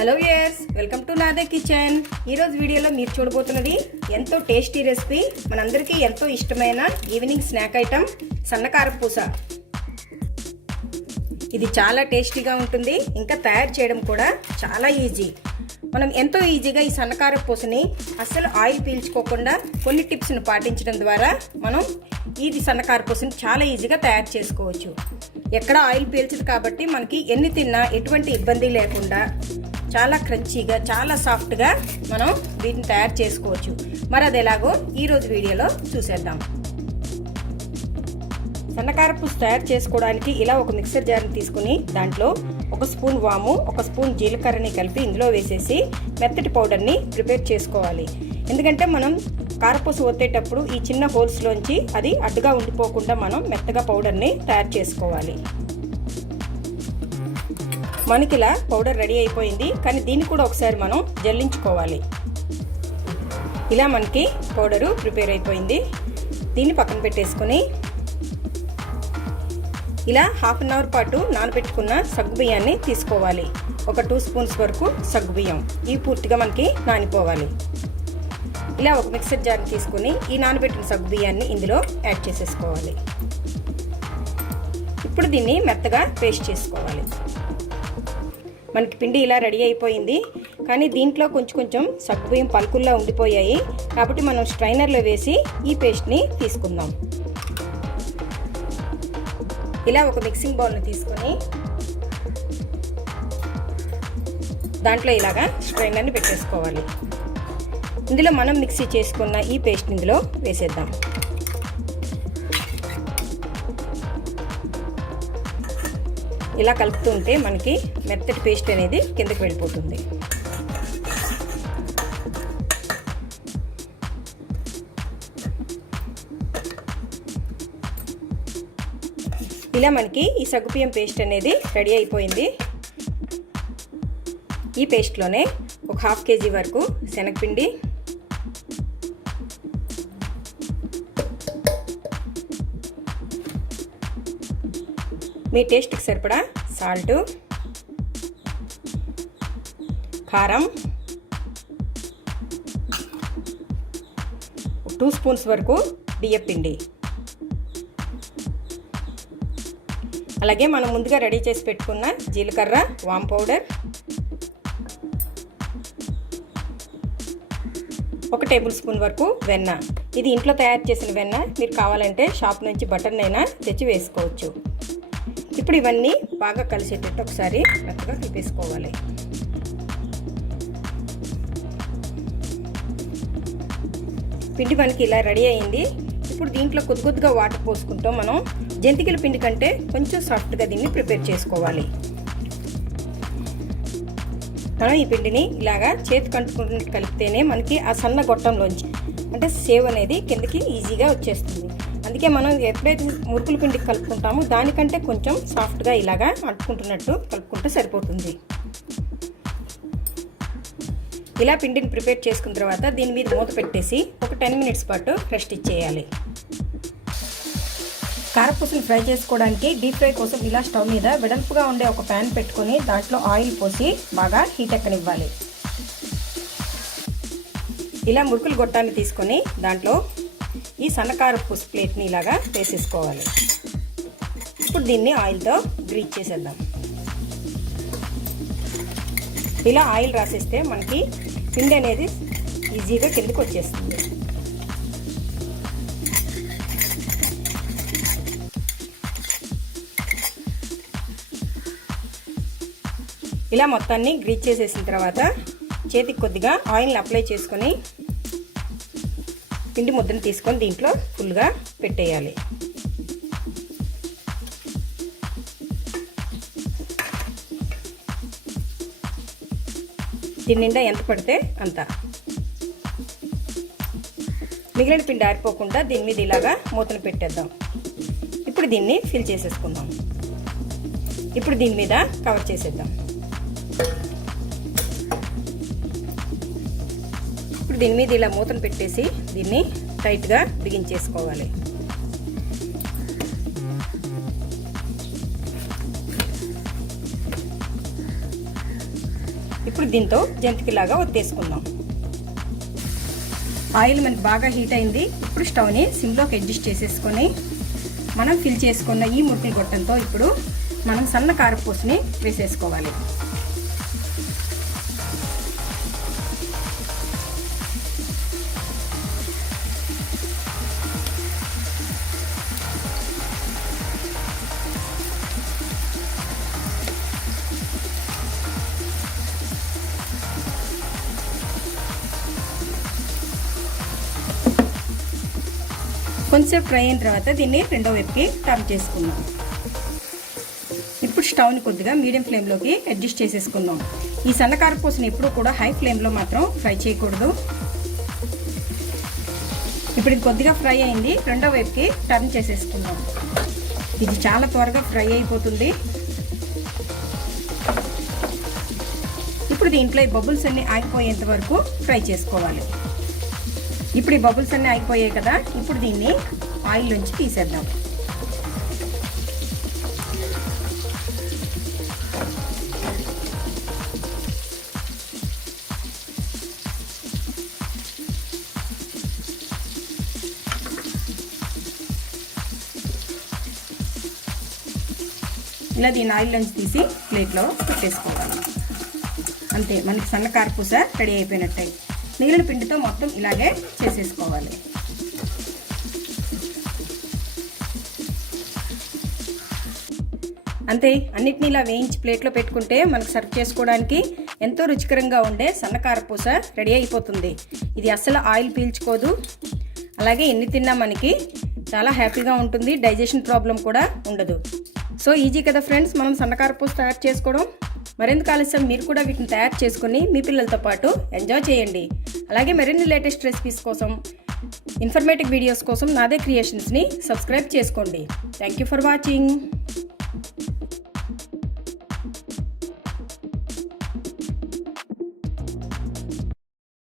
Hello viewers, welcome to నాదే kitchen. ఈరోజు వీడియోలో మీరు చూడబోతున్నది ఎంతో టేస్టీ రెసిపీ, మనందరికీ ఎంతో ఇష్టమైన ఈవినింగ్ స్నాక్ ఐటమ్ సన్నకారపూస. ఇది చాలా టేస్టీగా ఉంటుంది, ఇంకా తయారు చేయడం కూడా చాలా ఈజీ. మనం ఎంతో ఈజీగా ఈ సన్నకారపూసని అస్సలు ఆయిల్ పీల్చుకోకుండా కొన్ని టిప్స్ను పాటించడం ద్వారా మనం ఇది సన్నకారపూసని చాలా ఈజీగా తయారు చేసుకోవచ్చు. ఎక్కడ ఆయిల్ పీల్చదు కాబట్టి మనకి ఎన్ని తిన్నా ఎటువంటి ఇబ్బంది లేకుండా చాలా క్రంచీగా, చాలా సాఫ్ట్గా మనం వీటిని తయారు చేసుకోవచ్చు. మరి అది ఎలాగో ఈరోజు వీడియోలో చూసేద్దాం. సన్నకారపూస తయారు చేసుకోవడానికి ఇలా ఒక మిక్సర్ జార్ని తీసుకుని దాంట్లో ఒక స్పూన్ వాము, ఒక స్పూన్ జీలకర్రని కలిపి ఇందులో వేసేసి మెత్తటి పౌడర్ని ప్రిపేర్ చేసుకోవాలి. ఎందుకంటే మనం కారపూస ఒత్తేటప్పుడు ఈ చిన్న హోల్స్లోంచి అది అడ్డుగా ఉండిపోకుండా మనం మెత్తగా పౌడర్ని తయారు చేసుకోవాలి. మనకి ఇలా పౌడర్ రెడీ అయిపోయింది, కానీ దీన్ని కూడా ఒకసారి మనం జల్లించుకోవాలి. ఇలా మనకి పౌడరు ప్రిపేర్ అయిపోయింది. దీన్ని పక్కన పెట్టేసుకొని ఇలా హాఫ్ అన్ అవర్ పాటు నానబెట్టుకున్న సగ్గుబియ్యాన్ని తీసుకోవాలి. ఒక 2 స్పూన్స్ వరకు సగ్గుబియ్యం ఇవి పూర్తిగా మనకి నానిపోవాలి. ఇలా ఒక మిక్సర్ జార్ని తీసుకుని ఈ నానబెట్టిన సగ్గుబియ్యాన్ని ఇందులో యాడ్ చేసేసుకోవాలి. ఇప్పుడు దీన్ని మెత్తగా పేస్ట్ చేసుకోవాలి. మనకి పిండి ఇలా రెడీ అయిపోయింది, కానీ దీంట్లో కొంచెం సగ్గుబియ్యం పలుకుల్లా ఉండిపోయాయి. కాబట్టి మనం స్ట్రైనర్లో వేసి ఈ పేస్ట్ని తీసుకుందాం. ఇలా ఒక మిక్సింగ్ బౌల్ని తీసుకొని దాంట్లో ఇలాగా స్ట్రైనర్ని పెట్టేసుకోవాలి. ఇందులో మనం మిక్సీ చేసుకున్న ఈ పేస్ట్ ఇందులో వేసేద్దాం. ఇలా కలుపుతుంటే మనకి మెత్తటి పేస్ట్ అనేది కిందకి వెళ్ళిపోతుంది. ఇలా మనకి ఈ సగ్గుబియ్యం పేస్ట్ అనేది రెడీ అయిపోయింది. ఈ పేస్ట్లోనే ఒక 1/2 kg వరకు శనగపిండి, మీ టేస్ట్కి సరిపడా సాల్టు, కారం, 2 స్పూన్స్ వరకు బియ్యపిండి, అలాగే మనం ముందుగా రెడీ చేసి పెట్టుకున్న జీలకర్ర, వామ్ పౌడర్, 1 టేబుల్ స్పూన్ వరకు వెన్న. ఇది ఇంట్లో తయారు చేసిన వెన్న, మీరు కావాలంటే షాప్ నుంచి బటర్నైనా తెచ్చి వేసుకోవచ్చు. ఇప్పుడు ఇవన్నీ బాగా కలిసేటట్టు ఒకసారి మెత్తగా తిప్పేసుకోవాలి. పిండి మనకి ఇలా రెడీ అయింది. ఇప్పుడు దీంట్లో కొద్దిగా వాటర్ పోసుకుంటాం. మనం జంతికల పిండి కంటే కొంచెం సాఫ్ట్గా దీన్ని ప్రిపేర్ చేసుకోవాలి. మనం ఈ పిండిని ఇలాగా చేతికి అంటుకున్నట్టు కలిపితేనే మనకి ఆ సన్న గొట్టంలోంచి అంటే సేవ్ అనేది కిందకి ఈజీగా వచ్చేస్తుంది. అందుకే మనం ఎప్పుడైతే మురుకుల పిండికి కలుపుకుంటామో దానికంటే కొంచెం సాఫ్ట్గా ఇలాగా అంటుకుంటున్నట్టు కలుపుకుంటే సరిపోతుంది. ఇలా పిండిని ప్రిపేర్ చేసుకున్న తర్వాత దీని మీద మూత పెట్టేసి ఒక 10 మినిట్స్ పాటు రెస్ట్ ఇచ్చేయాలి. కారపూసను ఫ్రై చేసుకోవడానికి డీప్ ఫ్రై కోసం ఇలా స్టవ్ మీద వెడల్పుగా ఉండే ఒక ప్యాన్ పెట్టుకొని దాంట్లో ఆయిల్ పోసి బాగా హీట్ ఎక్కనివ్వాలి. ఇలా మురుకులు గొట్టాన్ని తీసుకొని దాంట్లో ఈ సన్నకారపూస ప్లేట్ని ఇలాగా వేసేసుకోవాలి. ఇప్పుడు దీన్ని ఆయిల్తో గ్రీజ్ చేసేద్దాం. ఇలా ఆయిల్ రాసేస్తే మనకి పిండి అనేది ఈజీగా కిందకి వచ్చేస్తుంది. ఇలా మొత్తాన్ని గ్రీజ్ చేసేసిన తర్వాత చేతికి కొద్దిగా ఆయిల్ని అప్లై చేసుకొని పిండి ముద్దను తీసుకొని దీంట్లో ఫుల్గా పెట్టేయాలి. దీని నిండా ఎంత పడితే అంత. మిగిలిన పిండి ఆరిపోకుండా దీని మీద ఇలాగా మూతను పెట్టేద్దాం. ఇప్పుడు దీన్ని ఫిల్ చేసేసుకుందాం. ఇప్పుడు దీని మీద కవర్ చేసేద్దాం. ఇప్పుడు దీని మీద ఇలా మూతను పెట్టేసి దీన్ని టైట్గా బిగించేసుకోవాలి. ఇప్పుడు దీంతో జంతికలాగా ఒత్తేసుకుందాం. ఆయిల్ మనకి బాగా హీట్ అయింది. ఇప్పుడు స్టవ్ని సిమ్లోకి అడ్జస్ట్ చేసేసుకొని మనం ఫిల్ చేసుకున్న ఈ మురుకుల గొట్టంతో ఇప్పుడు మనం సన్న కారపూసని వేసేసుకోవాలి. కొంచెం ఫ్రై అయిన తర్వాత దీన్ని రెండో వైపుకి టర్న్ చేసుకుందాం. ఇప్పుడు స్టవ్ని కొద్దిగా మీడియం ఫ్లేమ్లోకి అడ్జస్ట్ చేసేసుకుందాం. ఈ సన్నకారపూసని ఎప్పుడూ కూడా హై ఫ్లేమ్లో మాత్రం ఫ్రై చేయకూడదు. ఇప్పుడు ఇది కొద్దిగా ఫ్రై అయింది. రెండో వైపుకి టర్న్ చేసేసుకుందాం. ఇది చాలా త్వరగా ఫ్రై అయిపోతుంది. ఇప్పుడు దీంట్లో ఈ బబుల్స్ అన్ని ఆగిపోయేంత వరకు ఫ్రై చేసుకోవాలి. ఇప్పుడు ఈ బబుల్స్ అన్నీ ఆగిపోయాయి కదా, ఇప్పుడు దీన్ని ఆయిల్ నుంచి తీసేద్దాం. ఇలా దీన్ని ఆయిల్ నుంచి తీసి ప్లేట్లో పెట్టేసుకోవాలి. అంతే, మనకి సన్న కారపూస రెడీ అయిపోయినట్టే. మిగిలిన పిండితో మొత్తం ఇలాగే చేసేసుకోవాలి. అంతే, అన్నిటినీ ఇలా వేయించి ప్లేట్లో పెట్టుకుంటే మనకు సర్వ్ చేసుకోవడానికి ఎంతో రుచికరంగా ఉండే సన్న కారపూస రెడీ అయిపోతుంది. ఇది అస్సలు ఆయిల్ పీల్చుకోదు. అలాగే ఎన్ని తిన్నా మనకి చాలా హ్యాపీగా ఉంటుంది. డైజెషన్ ప్రాబ్లం కూడా ఉండదు. సో ఈజీ కదా ఫ్రెండ్స్ మనం సన్న కారపూస తయారు చేసుకోవడం. మరెందుకు ఆలస్యం, మీరు కూడా వీటిని తయారు చేసుకుని మీ పిల్లలతో పాటు ఎంజాయ్ చేయండి. అలాగే మరిన్ని లేటెస్ట్ రెసిపీస్ కోసం, ఇన్ఫర్మేటివ్ వీడియోస్ కోసం నాదే క్రియేషన్స్ని సబ్స్క్రైబ్ చేసుకోండి. Thank you for watching.